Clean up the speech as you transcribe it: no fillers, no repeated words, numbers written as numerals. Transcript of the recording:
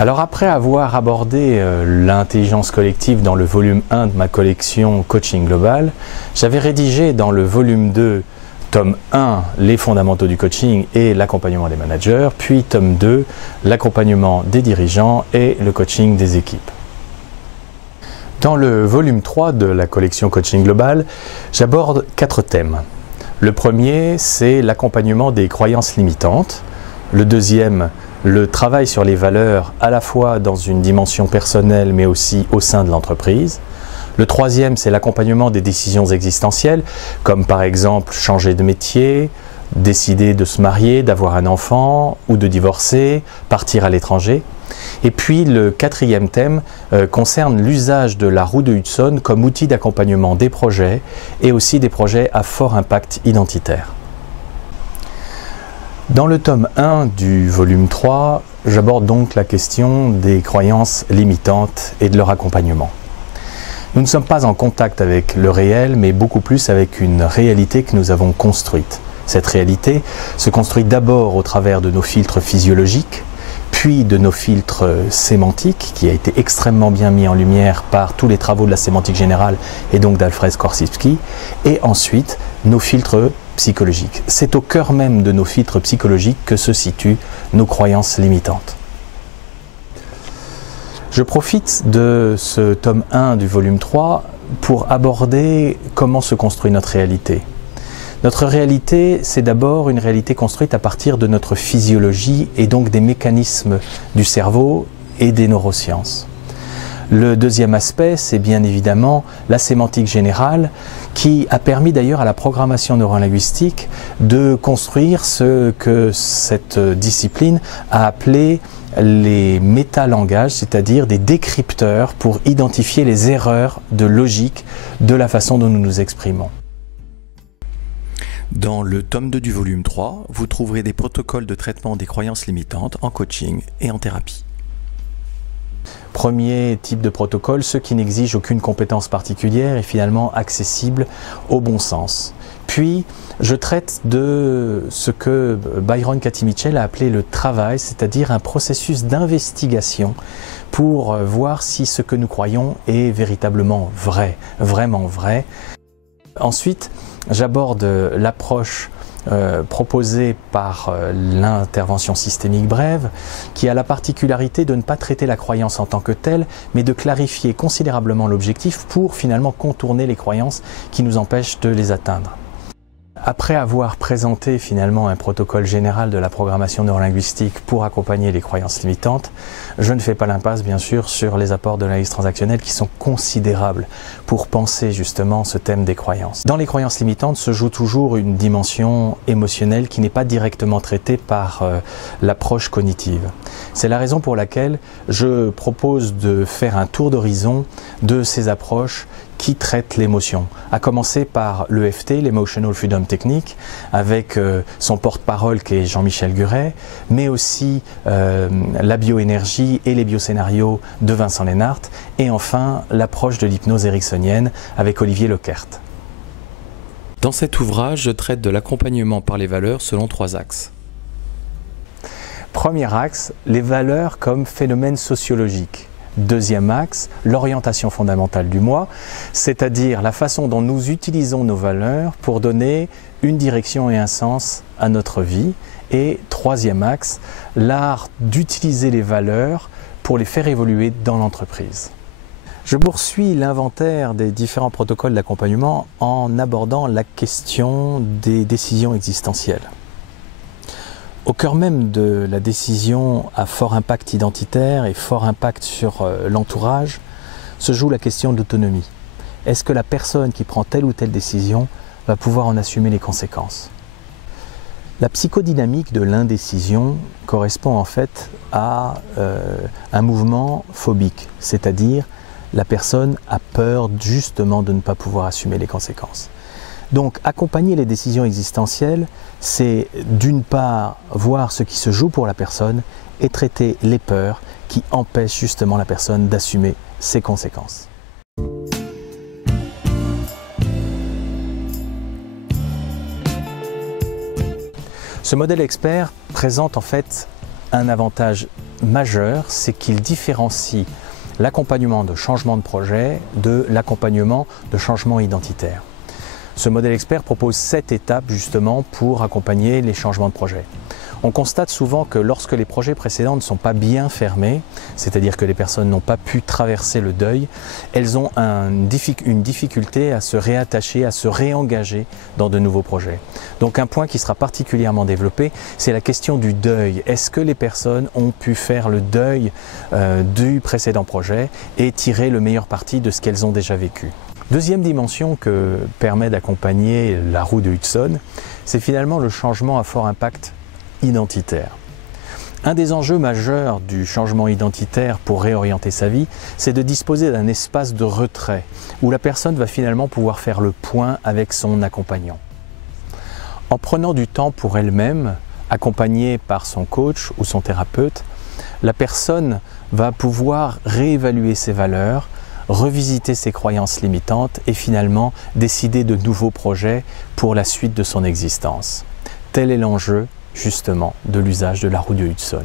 Alors après avoir abordé l'intelligence collective dans le volume 1 de ma collection Coaching Global, j'avais rédigé dans le volume 2, tome 1, les fondamentaux du coaching et l'accompagnement des managers, puis tome 2, l'accompagnement des dirigeants et le coaching des équipes. Dans le volume 3 de la collection Coaching Global, j'aborde 4 thèmes. Le premier, c'est l'accompagnement des croyances limitantes. Le deuxième, le travail sur les valeurs à la fois dans une dimension personnelle mais aussi au sein de l'entreprise. Le troisième, c'est l'accompagnement des décisions existentielles, comme par exemple changer de métier, décider de se marier, d'avoir un enfant ou de divorcer, partir à l'étranger. Et puis le quatrième thème concerne l'usage de la roue de Hudson comme outil d'accompagnement des projets et aussi des projets à fort impact identitaire. Dans le tome 1 du volume 3, j'aborde donc la question des croyances limitantes et de leur accompagnement. Nous ne sommes pas en contact avec le réel, mais beaucoup plus avec une réalité que nous avons construite. Cette réalité se construit d'abord au travers de nos filtres physiologiques, puis de nos filtres sémantiques, qui a été extrêmement bien mis en lumière par tous les travaux de la sémantique générale et donc d'Alfred Korzybski, et ensuite nos filtres psychologiques. C'est au cœur même de nos filtres psychologiques que se situent nos croyances limitantes. Je profite de ce tome 1 du volume 3 pour aborder comment se construit notre réalité. Notre réalité, c'est d'abord une réalité construite à partir de notre physiologie et donc des mécanismes du cerveau et des neurosciences. Le deuxième aspect, c'est bien évidemment la sémantique générale qui a permis d'ailleurs à la programmation neurolinguistique de construire ce que cette discipline a appelé les métalangages, c'est-à-dire des décrypteurs pour identifier les erreurs de logique de la façon dont nous nous exprimons. Dans le tome 2 du volume 3, vous trouverez des protocoles de traitement des croyances limitantes en coaching et en thérapie. Premier type de protocole, ceux qui n'exigent aucune compétence particulière et finalement accessibles au bon sens. Puis, je traite de ce que Byron Katie Mitchell a appelé le travail, c'est-à-dire un processus d'investigation pour voir si ce que nous croyons est véritablement vrai, vraiment vrai. Ensuite, j'aborde l'approche proposée par l'intervention systémique brève, qui a la particularité de ne pas traiter la croyance en tant que telle, mais de clarifier considérablement l'objectif pour finalement contourner les croyances qui nous empêchent de les atteindre. Après avoir présenté finalement un protocole général de la programmation neurolinguistique pour accompagner les croyances limitantes, je ne fais pas l'impasse bien sûr sur les apports de l'analyse transactionnelle qui sont considérables pour penser justement ce thème des croyances. Dans les croyances limitantes se joue toujours une dimension émotionnelle qui n'est pas directement traitée par l'approche cognitive. C'est la raison pour laquelle je propose de faire un tour d'horizon de ces approches qui traitent l'émotion, à commencer par l'EFT, l'Emotional Freedom Technique, avec son porte-parole qui est Jean-Michel Guret, mais aussi la bioénergie et les bioscénarios de Vincent Lennart, et enfin l'approche de l'hypnose ericksonienne avec Olivier Leckert. Dans cet ouvrage, je traite de l'accompagnement par les valeurs selon 3 axes. Premier axe, les valeurs comme phénomène sociologique. Deuxième axe, l'orientation fondamentale du moi, c'est-à-dire la façon dont nous utilisons nos valeurs pour donner une direction et un sens à notre vie. Et troisième axe, l'art d'utiliser les valeurs pour les faire évoluer dans l'entreprise. Je poursuis l'inventaire des différents protocoles d'accompagnement en abordant la question des décisions existentielles. Au cœur même de la décision à fort impact identitaire et fort impact sur l'entourage se joue la question de l'autonomie. Est-ce que la personne qui prend telle ou telle décision va pouvoir en assumer les conséquences? La psychodynamique de l'indécision correspond en fait à un mouvement phobique, c'est-à-dire la personne a peur justement de ne pas pouvoir assumer les conséquences. Donc accompagner les décisions existentielles, c'est d'une part voir ce qui se joue pour la personne et traiter les peurs qui empêchent justement la personne d'assumer ses conséquences. Ce modèle expert présente en fait un avantage majeur, c'est qu'il différencie l'accompagnement de changement de projet de l'accompagnement de changement identitaire. Ce modèle expert propose 7 étapes justement pour accompagner les changements de projet. On constate souvent que lorsque les projets précédents ne sont pas bien fermés, c'est-à-dire que les personnes n'ont pas pu traverser le deuil, elles ont une difficulté à se réattacher, à se réengager dans de nouveaux projets. Donc un point qui sera particulièrement développé, c'est la question du deuil. Est-ce que les personnes ont pu faire le deuil du précédent projet et tirer le meilleur parti de ce qu'elles ont déjà vécu ? Deuxième dimension que permet d'accompagner la roue de Hudson, c'est finalement le changement à fort impact identitaire. Un des enjeux majeurs du changement identitaire pour réorienter sa vie, c'est de disposer d'un espace de retrait où la personne va finalement pouvoir faire le point avec son accompagnant. En prenant du temps pour elle-même, accompagnée par son coach ou son thérapeute, la personne va pouvoir réévaluer ses valeurs, revisiter ses croyances limitantes et finalement décider de nouveaux projets pour la suite de son existence. Tel est l'enjeu justement de l'usage de la roue de Hudson.